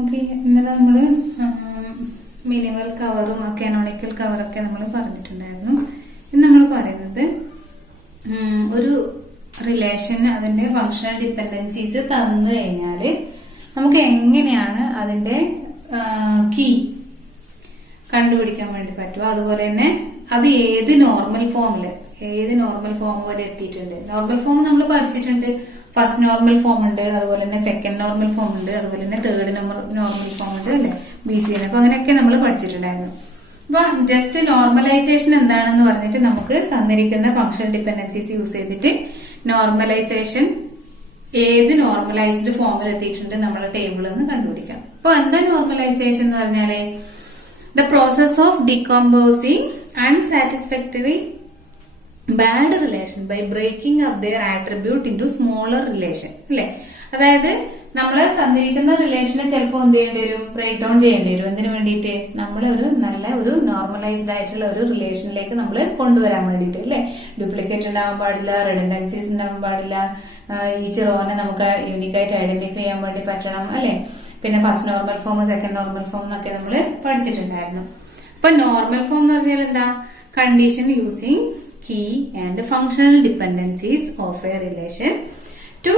Okay, ഇന്നലെ നമ്മള് minimal കവറും കാനോണിക്കൽ കവറൊക്കെ നമ്മൾ പറഞ്ഞിട്ടുണ്ടായിരുന്നു. ഇന്ന് നമ്മൾ പറയുന്നത് ഒരു റിലേഷൻ അതിന്റെ ഫങ്ഷണൽ ഡിപ്പെൻഡൻസീസ് തന്നു കഴിഞ്ഞാല് നമുക്ക് എങ്ങനെയാണ് അതിന്റെ കീ കണ്ടുപിടിക്കാൻ വേണ്ടി പറ്റുമോ, അതുപോലെ തന്നെ അത് ഏത് നോർമൽ ഫോം വരെ എത്തിയിട്ടുണ്ട്. നോർമൽ ഫോം നമ്മൾ പഠിച്ചിട്ടുണ്ട്. ഫസ്റ്റ് നോർമൽ ഫോം ഉണ്ട്, അതുപോലെ തന്നെ സെക്കൻഡ് നോർമൽ ഫോം ഉണ്ട്, അതുപോലെ തന്നെ തേർഡ് നോർമൽ ഫോം ഉണ്ട് അല്ലെ, BCN. അപ്പൊ അങ്ങനെയൊക്കെ നമ്മൾ പഠിച്ചിട്ടുണ്ടായിരുന്നു. അപ്പൊ ജസ്റ്റ് നോർമലൈസേഷൻ എന്താണെന്ന് പറഞ്ഞിട്ട് നമുക്ക് തന്നിരിക്കുന്ന ഫങ്ഷണൽ ഡിപ്പെൻഡൻസീസ് യൂസ് ചെയ്തിട്ട് നോർമലൈസേഷൻ ഏത് നോർമലൈസ്ഡ് ഫോമിൽ എത്തിയിട്ടുണ്ട് നമ്മളെ ടേബിളിൽ നിന്ന് കണ്ടുപിടിക്കാം. അപ്പൊ എന്താ നോർമലൈസേഷൻ എന്ന് പറഞ്ഞാല് the process of decomposing unsatisfactory bad relation by breaking up their attribute into smaller relation അല്ലെ. അതായത് നമ്മൾ തന്നിരിക്കുന്ന റിലേഷനെ ചിലപ്പോൾ എന്ത് ചെയ്യേണ്ടി വരും, ബ്രേക്ക് ഡൗൺ ചെയ്യേണ്ടി വരും. എന്തിനു വേണ്ടിയിട്ട്, നമ്മളെ ഒരു നോർമലൈസ്ഡ് ആയിട്ടുള്ള ഒരു റിലേഷനിലേക്ക് നമ്മൾ കൊണ്ടുവരാൻ വേണ്ടിയിട്ട് അല്ലെ. ഡ്യൂപ്ലിക്കേറ്റ് ഉണ്ടാവാൻ പാടില്ല, റിഡൻഡൻസീസ് ഉണ്ടാവാൻ പാടില്ല, ഈച്ച് റോനെ നമുക്ക് യൂണിക്കായിട്ട് ഐഡന്റിഫൈ ചെയ്യാൻ വേണ്ടി പറ്റണം അല്ലെ. പിന്നെ first normal form, second normal form എന്നൊക്കെ നമ്മൾ പഠിച്ചിട്ടുണ്ടായിരുന്നു. അപ്പൊ നോർമൽ ഫോം എന്ന് പറഞ്ഞാൽ എന്താ, condition using key and functional dependencies of a relation to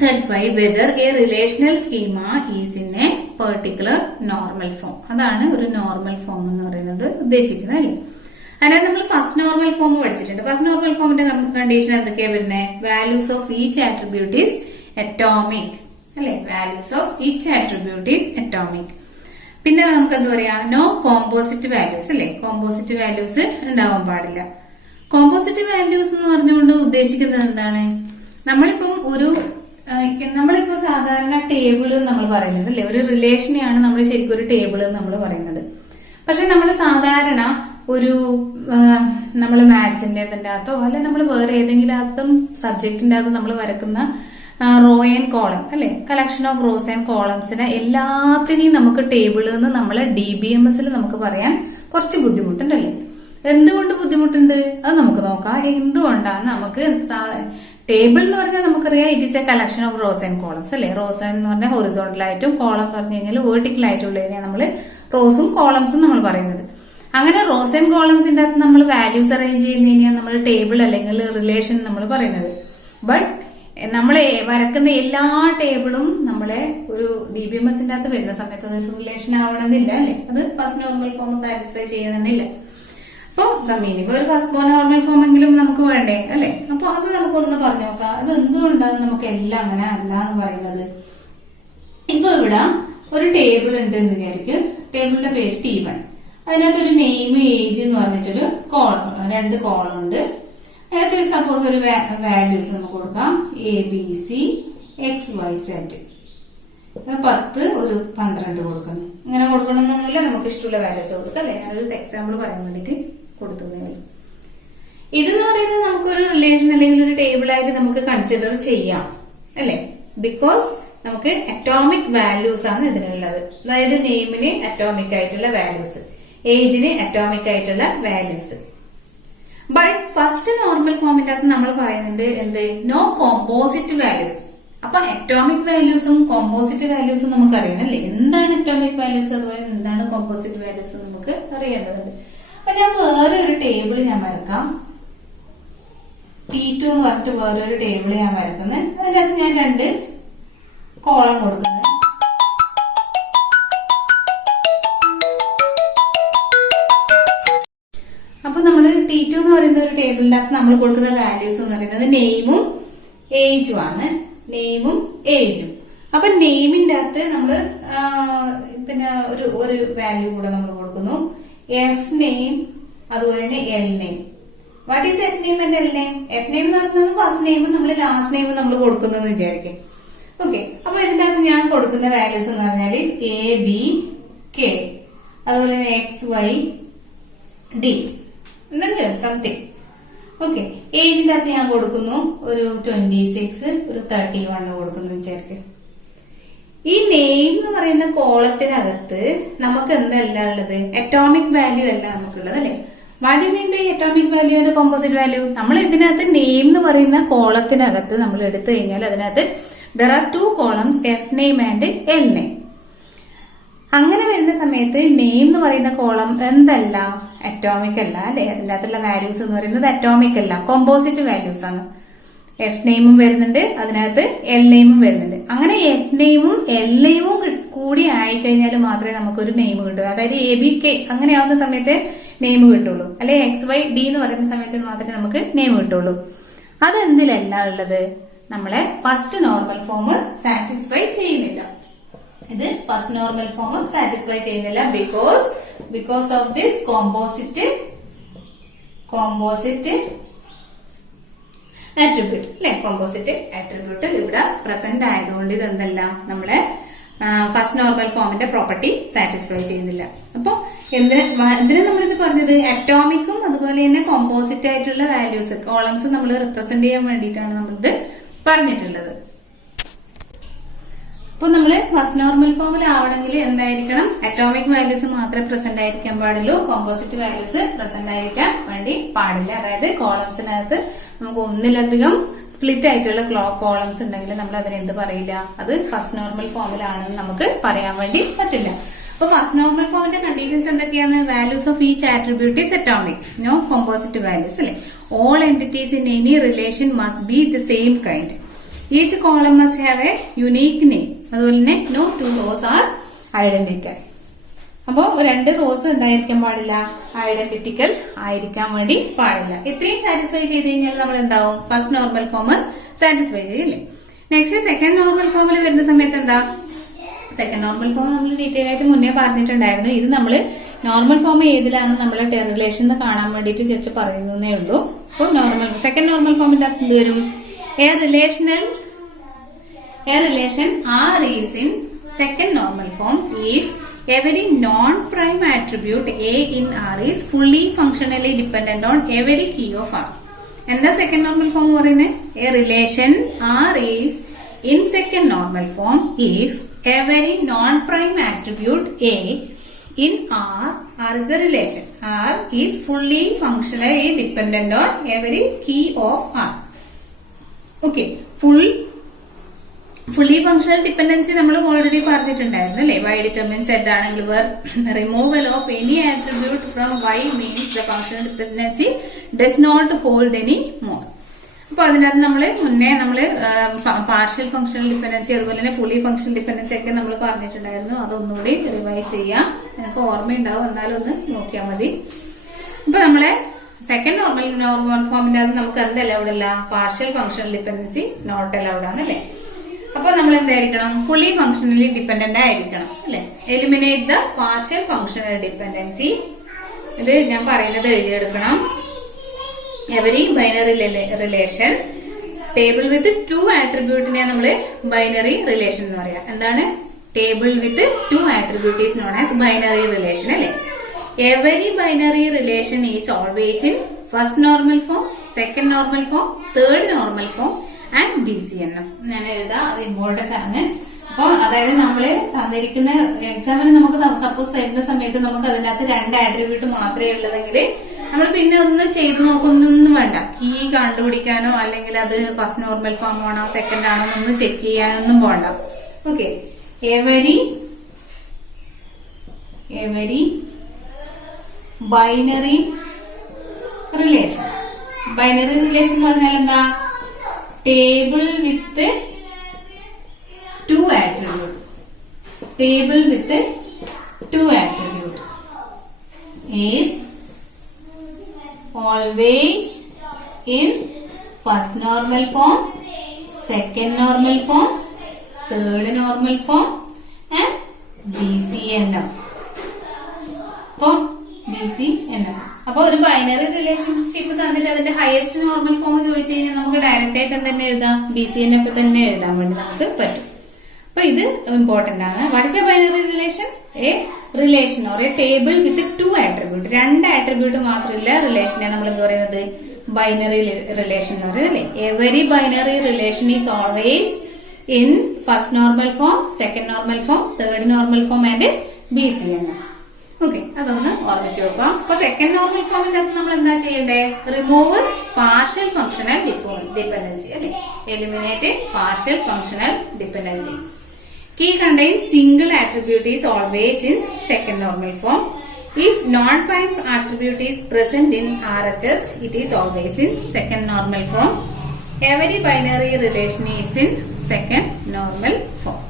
certify whether a relational schema is in a particular normal form. അതാണ് ഒരു നോർമൽ ഫോം എന്ന് പറയുന്നത് ഉദ്ദേശിക്കുന്നത് അല്ലേ. അതായത് നമ്മൾ ഫസ്റ്റ് നോർമൽ ഫോം പഠിച്ചിട്ടുണ്ട്. ഫസ്റ്റ് നോർമൽ ഫോമിന്റെ കണ്ടീഷൻ എന്തൊക്കെയാ വരുന്നത്, values of each attribute is atomic അല്ലെ. Values of each attribute is atomic. പിന്നെ നമുക്ക് എന്താ പറയാ, നോ കോമ്പോസിറ്റ് വാല്യൂസ് അല്ലെ. കോമ്പോസിറ്റ് വാല്യൂസ് ഉണ്ടാവാൻ പാടില്ല. കോമ്പോസിറ്റ് വാല്യൂസ് എന്ന് പറഞ്ഞുകൊണ്ട് ഉദ്ദേശിക്കുന്നത് എന്താണ്, നമ്മളിപ്പോ സാധാരണ ടേബിൾ നമ്മൾ പറയുന്നത് അല്ലെ, ഒരു റിലേഷനെയാണ് നമ്മൾ ശരിക്കും ഒരു ടേബിൾ നമ്മൾ പറയുന്നത്. പക്ഷെ നമ്മൾ സാധാരണ നമ്മൾ മാത്സിന്റെ അകത്തോ അല്ലെ നമ്മൾ വേറെ ഏതെങ്കിലും സബ്ജക്റ്റിന്റെ അകത്ത് നമ്മൾ വരക്കുന്ന റോ ആൻഡ് കോളം അല്ലെ, കളക്ഷൻ ഓഫ് റോസ് ആൻഡ് കോളംസിനെ എല്ലാത്തിനെയും നമുക്ക് ടേബിളിൽ നിന്ന് നമ്മളെ DBMSൽ നമുക്ക് പറയാൻ കുറച്ച് ബുദ്ധിമുട്ടുണ്ടല്ലേ. എന്തുകൊണ്ട് ബുദ്ധിമുട്ടുണ്ട് അത് നമുക്ക് നോക്കാം. എന്തുകൊണ്ടാണ് നമുക്ക് ടേബിൾ എന്ന് പറഞ്ഞാൽ നമുക്കറിയാം it is A collection of rows and columns അല്ലെ. റോസ് എന്ന് പറഞ്ഞാൽ ഹൊറിസോണ്ടൽ ആയിട്ടും കോളം എന്ന് പറഞ്ഞു കഴിഞ്ഞാൽ വേർട്ടിക്കൽ ആയിട്ടുള്ളതിനെയാണ് നമ്മൾ റോസും കോളംസും നമ്മൾ പറയുന്നത്. അങ്ങനെ റോസ് ആൻഡ് കോളംസിന്റെ അകത്ത് നമ്മൾ വാല്യൂസ് അറേഞ്ച് ചെയ്യുന്നതിനെയാണ് നമ്മൾ ടേബിൾ അല്ലെങ്കിൽ റിലേഷൻ നമ്മൾ പറയുന്നത്. ബട്ട് നമ്മളെ വരക്കുന്ന എല്ലാ ടേബിളും നമ്മളെ ഒരു DBMSന്റെ അകത്ത് വരുന്ന സമയത്ത് അതൊരു റിലേഷൻ ആവണമെന്നില്ല അല്ലെ. അത് ഫസ്റ്റ് നോർമൽ ഫോം സാറ്റിസ്ഫൈ ചെയ്യണമെന്നില്ല. അപ്പൊ ഇനിയിപ്പോ ഒരു ഫസ്റ്റ് നോർമൽ ഫോം എങ്കിലും നമുക്ക് വേണ്ടേ അല്ലെ. അപ്പൊ അത് നമുക്കൊന്ന് പറഞ്ഞു നോക്കാം. അത് എന്തുകൊണ്ടാണ് നമുക്ക് എല്ലാം അങ്ങനെ അല്ല എന്ന് പറയുന്നത്. ഇപ്പൊ ഇവിടെ ഒരു ടേബിൾ ഉണ്ട് എന്ന് വിചാരിക്കും. ടേബിളിന്റെ പേര് T1. അതിനകത്ത് ഒരു നെയിം, ഏജ് എന്ന് പറഞ്ഞിട്ടൊരു കോളം, 2 കോളം ഉണ്ട്. അതിനകത്ത് സപ്പോസ് ഒരു വാല്യൂസ് നമുക്ക് കൊടുക്കാം, ABC XYZ. 10 ഒരു 12 കൊടുക്കുന്നു. ഇങ്ങനെ കൊടുക്കണമെന്നൊന്നുമില്ല, നമുക്ക് ഇഷ്ടമുള്ള വാല്യൂസ് കൊടുക്കാം അല്ലെ. ഞാനൊരു എക്സാമ്പിൾ പറയാൻ വേണ്ടിട്ട് കൊടുക്കുന്നേ ഉള്ളൂ. ഇതെന്ന് പറയുന്നത് നമുക്കൊരു റിലേഷൻ അല്ലെങ്കിൽ ഒരു ടേബിൾ ആയിട്ട് നമുക്ക് കൺസിഡർ ചെയ്യാം അല്ലെ. ബിക്കോസ് നമുക്ക് അറ്റോമിക് വാല്യൂസ് ആണ് ഇതിനുള്ളത്. അതായത് നെയിമിന് അറ്റോമിക് ആയിട്ടുള്ള വാല്യൂസ്, ഏജിന് അറ്റോമിക് ആയിട്ടുള്ള വാല്യൂസ്. ബട്ട് ഫസ്റ്റ് നോർമൽ ഫോമിന്റെ അകത്ത് നമ്മൾ പറയുന്നുണ്ട് എന്ത്, നോ കോമ്പോസിറ്റ് വാല്യൂസ്. അപ്പൊ അറ്റോമിക് വാല്യൂസും കോമ്പോസിറ്റ് വാല്യൂസും നമുക്ക് അറിയണം അല്ലേ. എന്താണ് അറ്റോമിക് വാല്യൂസ്, അതുപോലെ എന്താണ് കോമ്പോസിറ്റ് വാല്യൂസ് നമുക്ക് അറിയേണ്ടതുണ്ട്. അപ്പൊ ഞാൻ വേറെ ഒരു ടേബിൾ ഞാൻ വരക്കാം. T2 എന്ന് പറഞ്ഞിട്ട് വേറൊരു ടേബിൾ ഞാൻ വരക്കുന്നത്. അതിനകത്ത് ഞാൻ 2 കോളം കൊടുക്കുന്നത്. അപ്പൊ നമ്മൾ T2 എന്ന് പറയുന്ന ഒരു ടേബിളിന്റെ അകത്ത് നമ്മൾ കൊടുക്കുന്ന വാല്യൂസ് എന്ന് പറയുന്നത് നെയിമും ഏജും ആണ്. നെയിമും ഏജും. അപ്പൊ നെയിമിന്റെ അകത്ത് നമ്മള് പിന്നെ ഒരു വാല്യൂ കൂടെ നമ്മൾ കൊടുക്കുന്നു, F നെയിം, അതുപോലെ തന്നെ L name. What is F name and L name? F name എന്ന് പറയുന്നത് ഫസ്റ്റ് നെയിമും നമ്മൾ ലാസ്റ്റ് നെയിമും നമ്മൾ കൊടുക്കുന്നു എന്ന് വിചാരിക്കും. ഓക്കെ, അപ്പൊ ഇതിന്റെ അകത്ത് ഞാൻ കൊടുക്കുന്ന വാല്യൂസ് എന്ന് പറഞ്ഞാല് AB K, അതുപോലെ തന്നെ XY D എന്തെങ്കിലും സംതിങ്. ഓക്കെ, ഏജിന്റെ അകത്ത് ഞാൻ കൊടുക്കുന്നു ഒരു 26, ഒരു 31 കൊടുക്കുന്നു വിചാരിക്കും. ഈ നെയിം എന്ന് പറയുന്ന കോളത്തിനകത്ത് നമുക്ക് എന്തല്ല ഉള്ളത്, അറ്റോമിക് വാല്യൂ അല്ല നമുക്കുള്ളത് അല്ലെ. What you mean by atomic value and composite value? നമ്മൾ ഇതിനകത്ത് നെയിം എന്ന് പറയുന്ന കോളത്തിനകത്ത് നമ്മൾ എടുത്തു കഴിഞ്ഞാൽ അതിനകത്ത് there are two columns F name and L name. അങ്ങനെ വരുന്ന സമയത്ത് നെയിം എന്ന് പറയുന്ന കോളം എന്തല്ല, അറ്റോമിക് അല്ല അല്ലെ. അതിൻ്റെ അകത്തുള്ള വാല്യൂസ് എന്ന് പറയുന്നത് അറ്റോമിക് അല്ല, കോമ്പോസിറ്റ് വാല്യൂസ് ആണ്. എഫ് നെയിമും വരുന്നുണ്ട്, അതിനകത്ത് എൽ നെയിമും വരുന്നുണ്ട്. അങ്ങനെ എഫ് നെയിമും എൽ നെയിമും കൂടി ആയിക്കഴിഞ്ഞാൽ മാത്രമേ നമുക്കൊരു നെയിം കിട്ടൂ. അതായത് എ ബി കെ അങ്ങനെ ആവുന്ന സമയത്ത് നെയിം കിട്ടുള്ളൂ. അല്ലെ എക്സ് വൈ ഡി എന്ന് പറയുന്ന സമയത്ത് മാത്രമേ നമുക്ക് നെയിം കിട്ടുള്ളൂ. അതെന്തിലല്ല ഉള്ളത്, നമ്മളെ ഫസ്റ്റ് നോർമൽ ഫോം സാറ്റിസ്ഫൈ ചെയ്യുന്നില്ല. ഇത് ഫസ്റ്റ് നോർമൽ ഫോം സാറ്റിസ്ഫൈ ചെയ്യുന്നില്ല because of this composite attribute അല്ലെ. കോമ്പോസിറ്റ് ആട്രിബ്യൂട്ട് ഇവിടെ പ്രസന്റ് ആയതുകൊണ്ട് ഇതെന്തല്ല നമ്മളെ ഫസ്റ്റ് നോർമൽ ഫോമിന്റെ പ്രോപ്പർട്ടി സാറ്റിസ്ഫൈ ചെയ്യുന്നില്ല. അപ്പൊ എന്തിനാ നമ്മളിത് പറഞ്ഞത്, അറ്റോമിക്കും അതുപോലെ തന്നെ കോമ്പോസിറ്റ് ആയിട്ടുള്ള വാല്യൂസ് കോളംസ് നമ്മൾ റിപ്രസെന്റ് ചെയ്യാൻ വേണ്ടിയിട്ടാണ് നമ്മളിത് പറഞ്ഞിട്ടുള്ളത്. അപ്പൊ നമ്മള് ഫസ്റ്റ് നോർമൽ ഫോമിൽ ആവണമെങ്കിൽ എന്തായിരിക്കണം, അറ്റോമിക് വാല്യൂസ് മാത്രമേ പ്രസന്റ് ആയിരിക്കാൻ പാടുള്ളൂ, കോമ്പോസിറ്റ് വാല്യൂസ് പ്രസന്റ് ആയിരിക്കാൻ വേണ്ടി പാടില്ല. അതായത് കോളംസിനകത്ത് നമുക്ക് ഒന്നിലധികം സ്പ്ലിറ്റ് ആയിട്ടുള്ള കോളംസ് ഉണ്ടെങ്കിൽ നമ്മൾ അതിന് എന്ത് പറയില്ല, അത് ഫസ്റ്റ് നോർമൽ ഫോമിലാണെന്ന് നമുക്ക് പറയാൻ വേണ്ടി പറ്റില്ല. അപ്പൊ ഫസ്റ്റ് നോർമൽ ഫോമിന്റെ കണ്ടീഷൻസ് എന്തൊക്കെയാണ്, values of each attribute is atomic, no composite values അല്ലെ. All entities in any relation must be the same kind. Each column must have a unique name. അതുപോലെ തന്നെ no two rows are identical. അപ്പോ 2 rose എന്തായിരിക്കാൻ പാടില്ല, identical ആയിരിക്കാൻ വേണ്ടി പാടില്ല. ഇത്രയും satisfy ചെയ്ത് കഴിഞ്ഞാൽ നമ്മൾ എന്താവും, ഫസ്റ്റ് നോർമൽ ഫോം സാറ്റിസ്ഫൈ ചെയ്യില്ലേ. നെക്സ്റ്റ് സെക്കൻഡ് നോർമൽ ഫോമിൽ വരുന്ന സമയത്ത് എന്താ, സെക്കൻഡ് നോർമൽ ഫോം നമ്മൾ ഡീറ്റെയിൽ ആയിട്ട് മുന്നേ പറഞ്ഞിട്ടുണ്ടായിരുന്നു. ഇത് നമ്മൾ നോർമൽ ഫോം ഏതിലാണ് നമ്മൾ റിലേഷൻ കാണാൻ വേണ്ടിയിട്ട് ജസ്റ്റ് പറയുന്നേ ഉള്ളൂ. അപ്പോൾ സെക്കൻഡ് നോർമൽ ഫോമിന്റെ അകത്ത് എന്ത് വരും, A relation R is in second normal form if every non-prime attribute A in R is fully functionally dependent on every key of R. എന്താ സെക്കൻഡ് നോർമൽ ഫോം പറയുന്നത്, A relation R is in second normal form if every non-prime attribute A in R is the relation, R is fully functionally dependent on every key of R. Okay, fully functional dependency നമ്മൾ already പറഞ്ഞിട്ടുണ്ടായിരുന്നു അല്ലെ. Y determine set ആണെങ്കിൽ removal of any attribute from Y means the functional dependency does not hold any more. അപ്പൊ അതിനകത്ത് മുന്നേ partial functional dependency അതുപോലെ തന്നെ fully functional dependency ഒക്കെ നമ്മൾ പറഞ്ഞിട്ടുണ്ടായിരുന്നു. അതൊന്നുകൂടി റിവൈസ് ചെയ്യാം, നിങ്ങൾക്ക് ഓർമ്മയുണ്ടാവും, എന്നാലും ഒന്ന് നോക്കിയാൽ മതി. അപ്പൊ നമ്മളെ സെക്കൻഡ് നോർമൽ ഫോമിന്റെ അത് നമുക്ക് എന്തല്ല ഇവിടെ ഇല്ല, partial functional dependency not allowed ആണ് അല്ലെ. അപ്പൊ നമ്മൾ എന്തായിരിക്കണം, ഫുള്ളി ഫങ്ഷണലി ഡിപ്പെൻഡന്റ് ആയിരിക്കണം അല്ലെ. Eliminate the partial functional dependency. ഇത് ഞാൻ പറയുന്നത് എഴുതിയെടുക്കണം. Every binary relation table with 2 ആട്രിബ്യൂട്ടിനെ നമ്മൾ ബൈനറി റിലേഷൻ എന്ന് പറയാം. എന്താണ്, table with 2 attribute is known as binary relation അല്ലെ. Every binary relation is always in first normal form, second normal form, third normal form and BCNF. ഞാൻ എഴുതാം, അത് important ആണ്. അപ്പൊ അതായത് നമ്മള് തന്നിരിക്കുന്ന എക്സാമിന് നമുക്ക് സപ്പോസ് തരുന്ന സമയത്ത് നമുക്ക് അതിനകത്ത് 2 ആട്രിബ്യൂട്ട് മാത്രമേ ഉള്ളതെങ്കിൽ നമ്മൾ പിന്നെ ഒന്ന് ചെയ്ത് നോക്കുന്നൊന്നും വേണ്ട. കീ കണ്ടുപിടിക്കാനോ അല്ലെങ്കിൽ അത് ഫസ്റ്റ് നോർമൽ ഫോം ആണോ സെക്കൻഡ് ആണോ ഒന്ന് ചെക്ക് ചെയ്യാനൊന്നും പോണ്ട. Okay, every binary relation. Binary relation എന്ന് പറഞ്ഞാൽ എന്താ, table with 2 attribute. Table with 2 attribute is always in first normal form, second normal form, third normal form and BCNF. അപ്പൊ ഒരു ബൈനറി റിലേഷൻഷിപ്പ് തന്നിട്ട് അതിന്റെ ഹയസ്റ്റ് നോർമൽ ഫോം ചോദിച്ചു കഴിഞ്ഞാൽ നമുക്ക് ഡയറക്റ്റ് ആയിട്ട് തന്നെ എഴുതാം, BCNF തന്നെ എഴുതാൻ വേണ്ടി നമുക്ക് പറ്റും. അപ്പൊ ഇത് ഇമ്പോർട്ടന്റ് ആണ്. What is a binary relation? A relation or a table with 2 attribute. 2 attribute മാത്രമില്ല റിലേഷനെ നമ്മൾ എന്ത് പറയുന്നത്, ബൈനറി റിലേഷൻ എന്ന് പറയുന്നത് അല്ലേ. Every binary relation is always in first normal form, second normal form, third normal form and BCNF. Okay, അതൊന്ന് ഓർമ്മിച്ചു വെക്കാം. അപ്പൊ സെക്കൻഡ് നോർമൽ ഫോമിന്റെ അകത്ത് നമ്മൾ എന്താ ചെയ്യണ്ടേ? റിമൂവ് പാർഷ്യൽ ഫങ്ഷണൽ ഡിപെൻഡൻസി അല്ലെ, eliminate partial functional dependency. Key contains single attribute is always in second normal form. If non-prime attribute is present in RHS, it is always in second normal form. Every binary relation is in second normal form.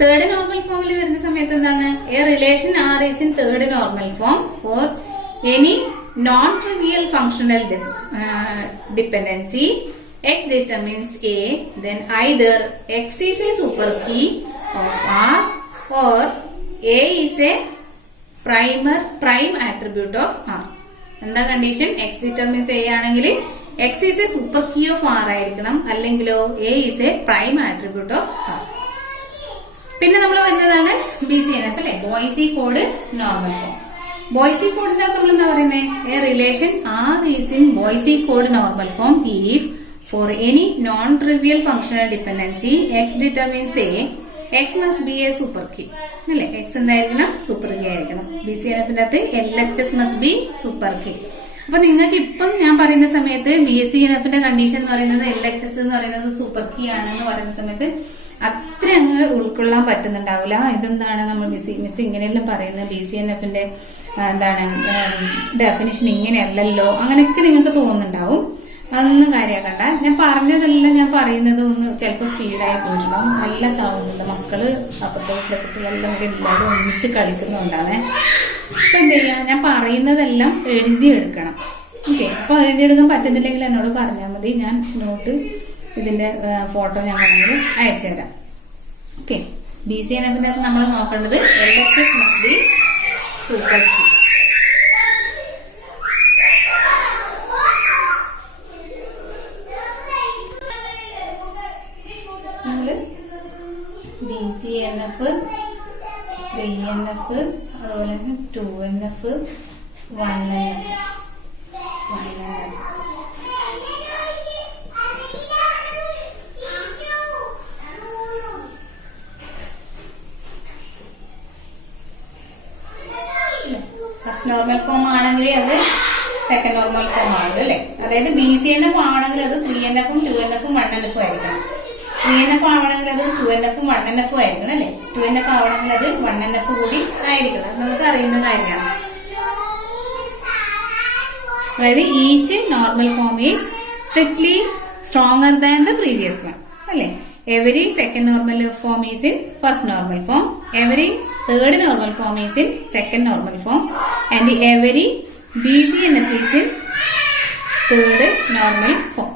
Third normal form il varuna samayathu endana? A relation R is in third normal form for any non-trivial functional dependency. X determines A, then either X is a super key of R or A is a prime attribute of R. എന്താ condition? X determines A ആണെങ്കിൽ X is a super key of R ആയിരിക്കണം, അല്ലെങ്കിലോ A is a prime attribute of R. പിന്നെ നമ്മൾ വരുന്നതാണ് BCNF അല്ലെ, Boyce code normal form. Boyce കോഡിന്റെ അകത്ത് നമ്മൾ എന്താ പറയുന്നത്? A relation R is in Boyce code normal form if for any non-trivial functional dependency X determines A, X must be a super key അല്ലെ. X എന്തായിരിക്കണം? Super key ആയിരിക്കണം. BCNFന്റെ അകത്ത് LHS must be super key. അപ്പൊ നിങ്ങൾക്ക് ഇപ്പം ഞാൻ പറയുന്ന സമയത്ത് BCNFന്റെ കണ്ടീഷൻ എന്ന് പറയുന്നത് LHS എന്ന് പറയുന്നത് സൂപ്പർ കീ ആണെന്ന് പറയുന്ന സമയത്ത് അത്ര അങ്ങ് ഉൾക്കൊള്ളാൻ പറ്റുന്നുണ്ടാവില്ല. ഇതെന്താണ് നമ്മൾ മിസ് ഇങ്ങനെയെല്ലാം പറയുന്നത്, BCNFന്റെ എന്താണ് ഡെഫിനിഷൻ ഇങ്ങനെയല്ലല്ലോ, അങ്ങനെയൊക്കെ നിങ്ങൾക്ക് തോന്നുന്നുണ്ടാവും. അതൊന്നും കാര്യമാക്കണ്ട. ഞാൻ പറഞ്ഞതെല്ലാം ഞാൻ പറയുന്നത് ഒന്ന് ചിലപ്പോൾ സ്പീഡായി പോയിട്ടുണ്ടാവും. നല്ല സൗണ്ടുണ്ട്, മക്കള് അപ്പുറത്തെ വീട്ടിലെ കുട്ടികളെല്ലാം കൂടി എല്ലാവരും ഒന്നിച്ച് കളിക്കുന്നുണ്ടാവേ. അപ്പൊ എന്ത് ചെയ്യാം, ഞാൻ പറയുന്നതെല്ലാം എഴുതിയെടുക്കണം. ഓക്കെ, അപ്പൊ എഴുതിയെടുക്കാൻ പറ്റുന്നില്ലെങ്കിൽ എന്നോട് പറഞ്ഞാൽ മതി, ഞാൻ നോട്ട് ഇതിന്റെ ഫോട്ടോ ഞാൻ വേണമെങ്കിൽ അയച്ചു തരാം. ഓക്കെ, BCNFന്റെ നമ്മൾ നോക്കേണ്ടത് LHS must be super key. BCNF, 3NF, അതുപോലെ 2NF, 1NF. First normal form ആണെങ്കിൽ അത് സെക്കൻഡ് നോർമൽ ഫോം ആകും അല്ലെ. അതായത് BCNF ആണെങ്കിൽ അത് 3NF, 2NF, 1NF ആയിരിക്കണം. 3NF ആവണമെങ്കിൽ അത് 2NF, 1NF ആയിരിക്കണം അല്ലെ. 2NF ആവണമെങ്കിൽ അത് 1NF കൂടി ആയിരിക്കണം. അത് നമുക്ക് അറിയുന്ന കാര്യമാണ്. അതായത് each normal form is strictly stronger than the previous one അല്ലെ. Every second normal form is in first normal form, every third normal form is in second normal form, and every BCNF is in third normal form.